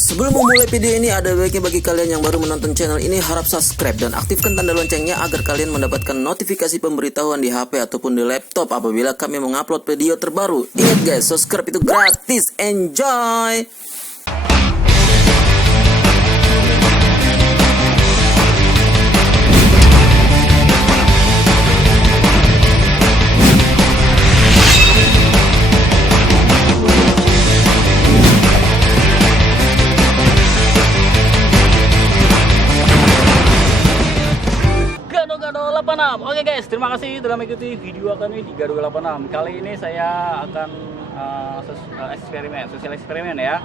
Sebelum memulai video ini, ada baiknya bagi kalian yang baru menonton channel ini harap subscribe dan aktifkan tanda loncengnya agar kalian mendapatkan notifikasi pemberitahuan di HP ataupun di laptop apabila kami mengupload video terbaru. Ingat guys, subscribe itu gratis. Enjoy! Gado 86. Oke guys, terima kasih telah mengikuti video kami di Gado 86. Kali ini saya akan sosial eksperimen ya.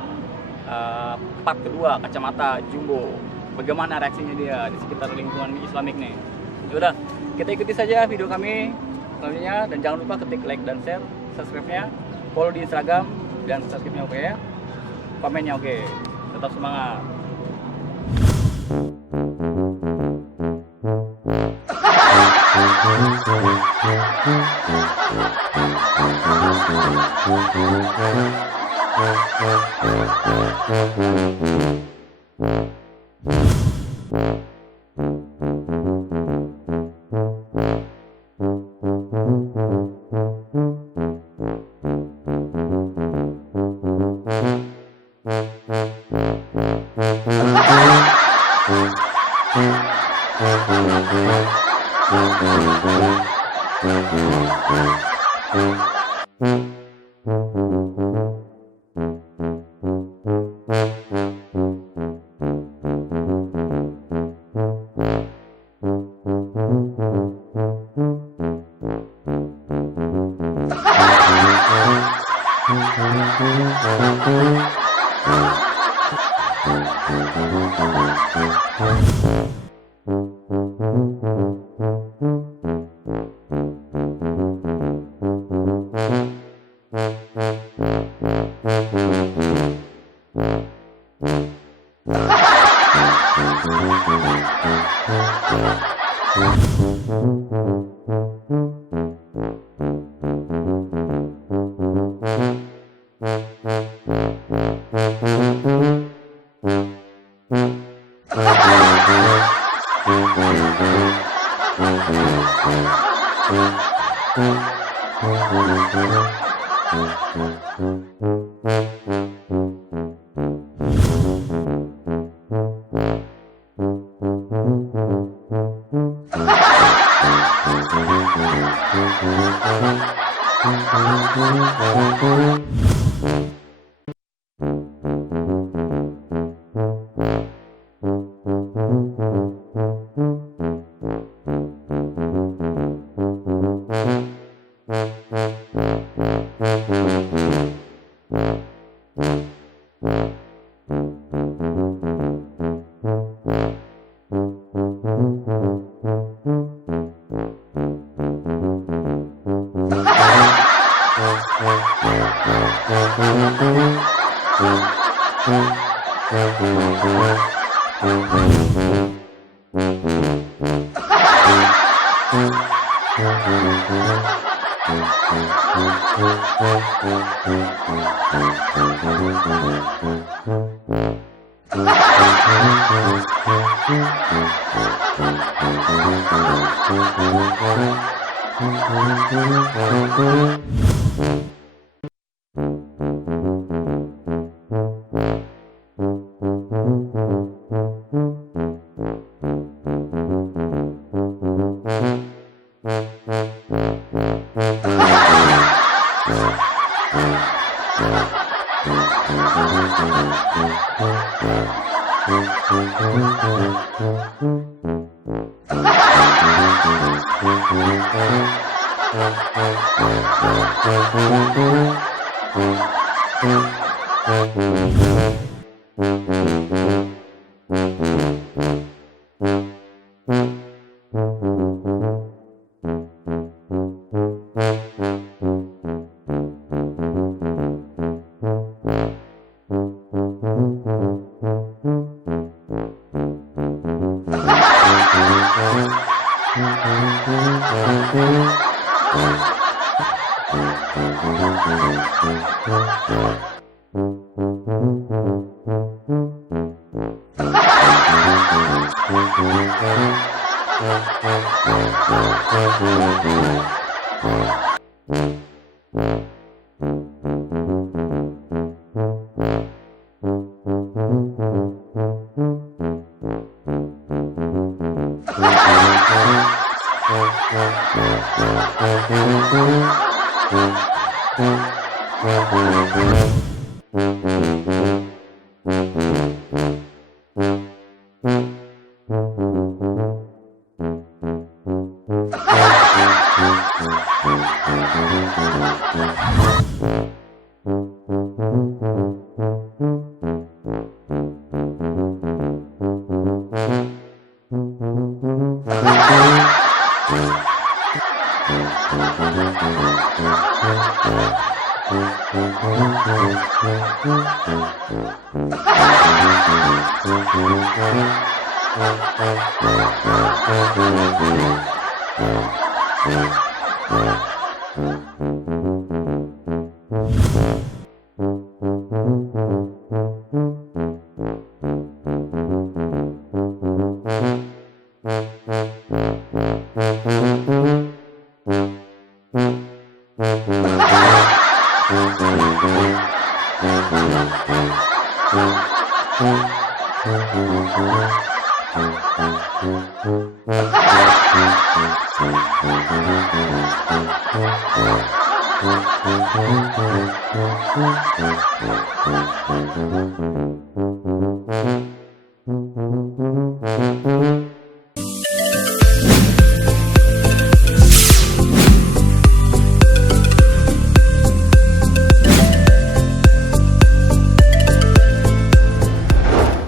Part kedua, kacamata jumbo. Bagaimana reaksinya dia di sekitar lingkungan Islamik nih. Yaudah, kita ikuti saja video kami selanjutnya, dan jangan lupa ketik like dan share, subscribe-nya, follow di Instagram dan subscribe-nya oke ya. Komennya oke. Tetap semangat.